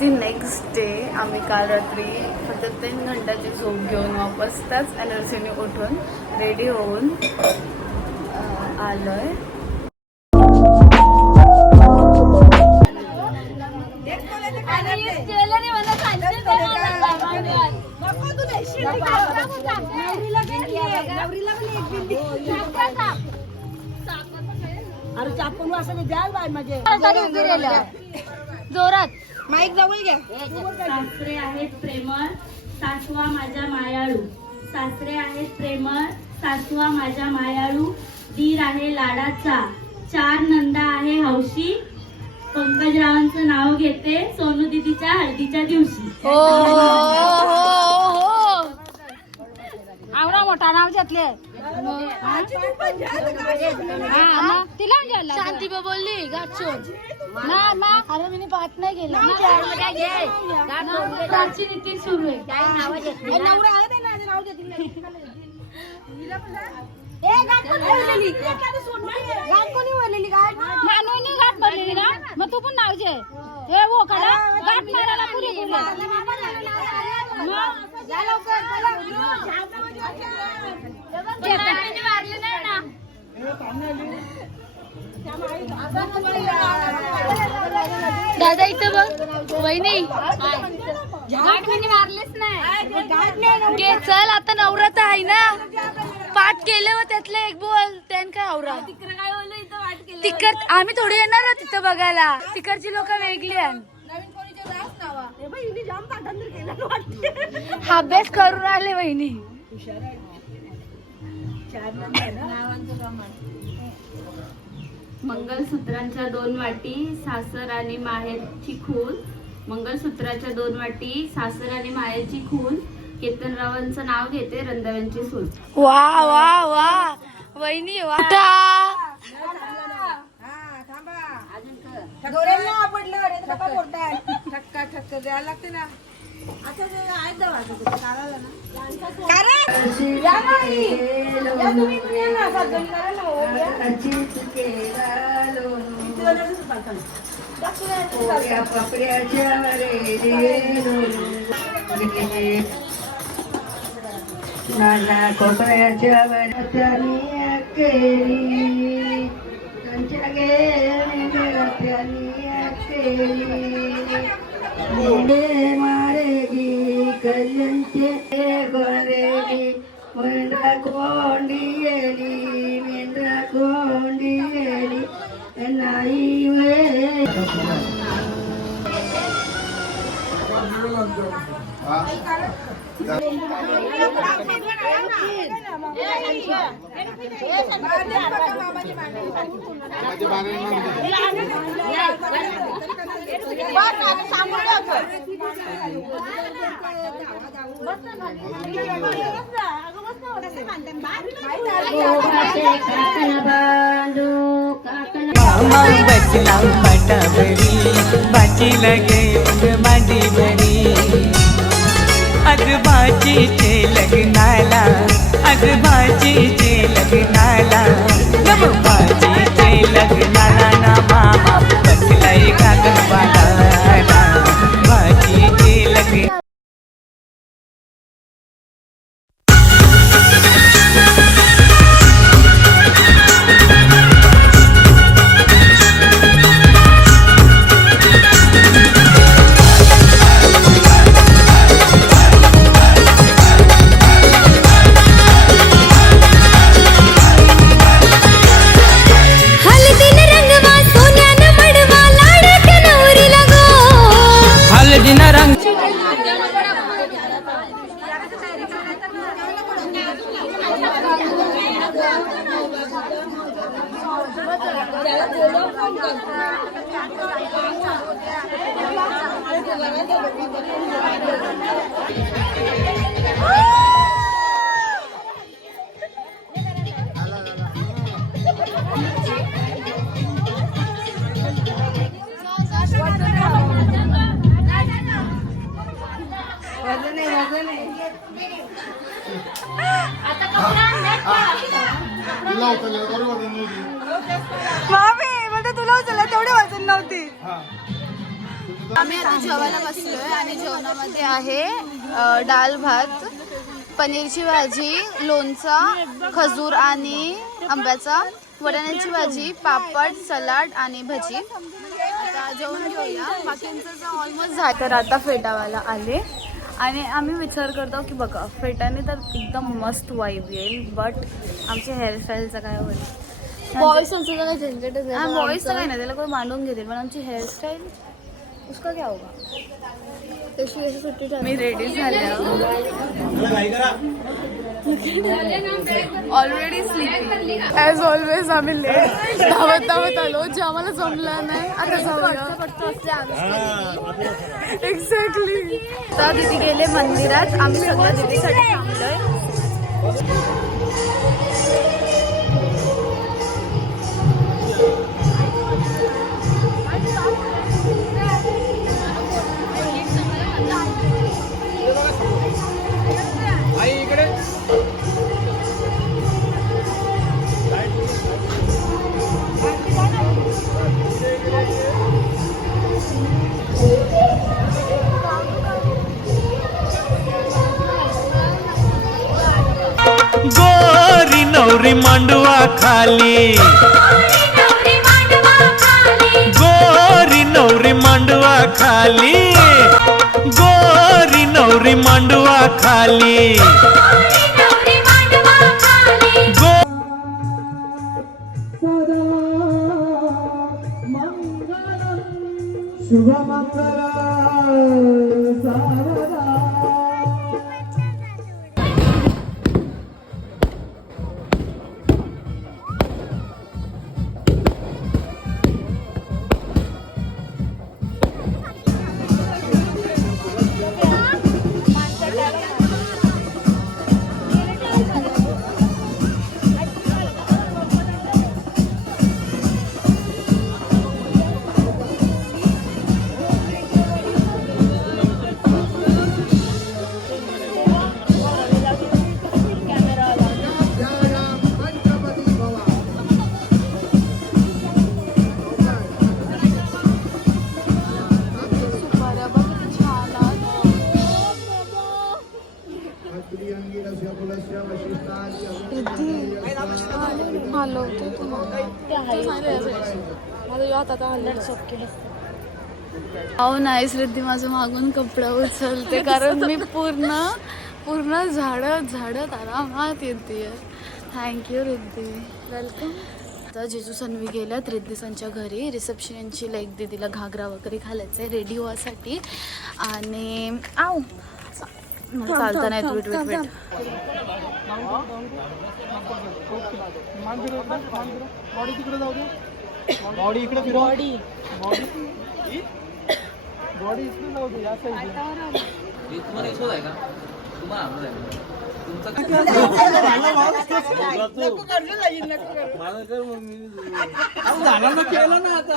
दी next day. आम्ही काल रात्री फक्त 3 घंटाची झोप घेऊन वापस त्याच एनर्जीने उठून रेडी होऊन आलोय. अरे चापून वाजता द्याल बाय माझे जोरात माईक जवळ घ्या. सासरे आहेत प्रेमळ सासवा माझ्या मायाळू. सासरे आहेत प्रेमळ सासवा माझ्या मायाळू. दीर आहे लाडाचा 4 नंदा आहे हौशी. पंकजरावांचं नाव घेते सोनू दीदीच्या हळदीच्या दिवशी. हो आवडा मोठा नाव घेतले. तिला शांती बोलली गाठशोर ना अरे मी पाठ नाही गेला नीती सुरू आहे. मानवनी गाठ भरलेली ना मग तू पण नाव जे हे हो काढा गाठ मारायला पुरी मारले नाही ना. दादा इथं बघ वहिनी गाठ मी मारलेच नाही. चल आता नवरात्र आहे ना पाठ केले व त्यातले एक बोल त्यान काय आवरा तिकड आम्ही थोडी येणार ना तिथं बघायला. तिकडची लोक वेगळी आहेत. अभ्यास करून आले वहिनी. मंगलसूत्रांच्या 2 वाटी सासर आणि माहेरची खून. मंगलसूत्राच्या 2 वाटी सासर आणि माहेरची खून. केतनरावांचं नाव घेते रंधाव्यांची सून. वा वा वा वहिनी वा. ठक्का द्यायला लागते ना. नाना खोकळ्याच्या वरत्यानी केली त्यांच्या केली मारेगी कल्यांचे गोरेगी मेंढरा कोंडी गेली मेंढरा कोंडी गेली नाही वे. बसला पटावरी बाची लगे माझी बरी. आज भाजीचे लग्नाला आज भाजीचे लग्नाला नम भाजीचे लग्नाला ना मामा बसलाय कागदवाला भाजीचे लग्न. मामी म्हणजे तुला उचलला तेवढी वजन नव्हती. आम्ही आता जेवायला बसलोय आणि जेवणामध्ये आहे डाळ भात, पनीरची भाजी, लोणचा, खजूर आणि आंब्याचा, वटाण्याची भाजी, पापड, सलाड आणि भजी. आता जेवण घेऊया. बाकींचं ऑलमोस्ट झालं. तर आता फेटावाला आले आणि आम्ही विचार करतो की बघा फेटाने तर एकदम मस्त वाईब येईल, बट आमच्या हेअरस्टाईलचं काय होईल. बॉयज काय झंझटच आहे. हाँ बॉयज तर काही नाही, त्याला कोण मांडून घेतील, पण आमची हेअरस्टाईल उसका क्या होगा. तशी अशी सुट्टी मी रेडी झाले, ऑलरेडी स्लीपिंग ॲज ऑलवेज. आम्ही लेट धावत आलो, जे आम्हाला जमलं नाही आता जाऊया. एक्झॅक्टली. तर दीदी गेले मंदिरात, आम्ही सगळं दीदीसाठी थांबलोय. गोरी नवरी मांडवा खाली, गोरी नवरी मांडवा खाली, गोरी नवरी मांडवा खाली. अहो नाही रिद्धी, माझं मागून कपडा उचलते कारण मी पूर्ण झाडत आरामात येते. Thank you Riddhi, welcome. आता जेजू सन्वी गेल्यात रिद्धी घरी. रिसेप्शनची लाईक दीदीला घागरा वगैरे घालायचं आहे रेडी व्हायसाठी. आणि आव मला चालता नाही. वेट बॉडी इकडे फिरव. बॉडी इकडे जाऊ दे. या साईडला तुम्हाला इशू आहे का? तुम्हाला तुमचा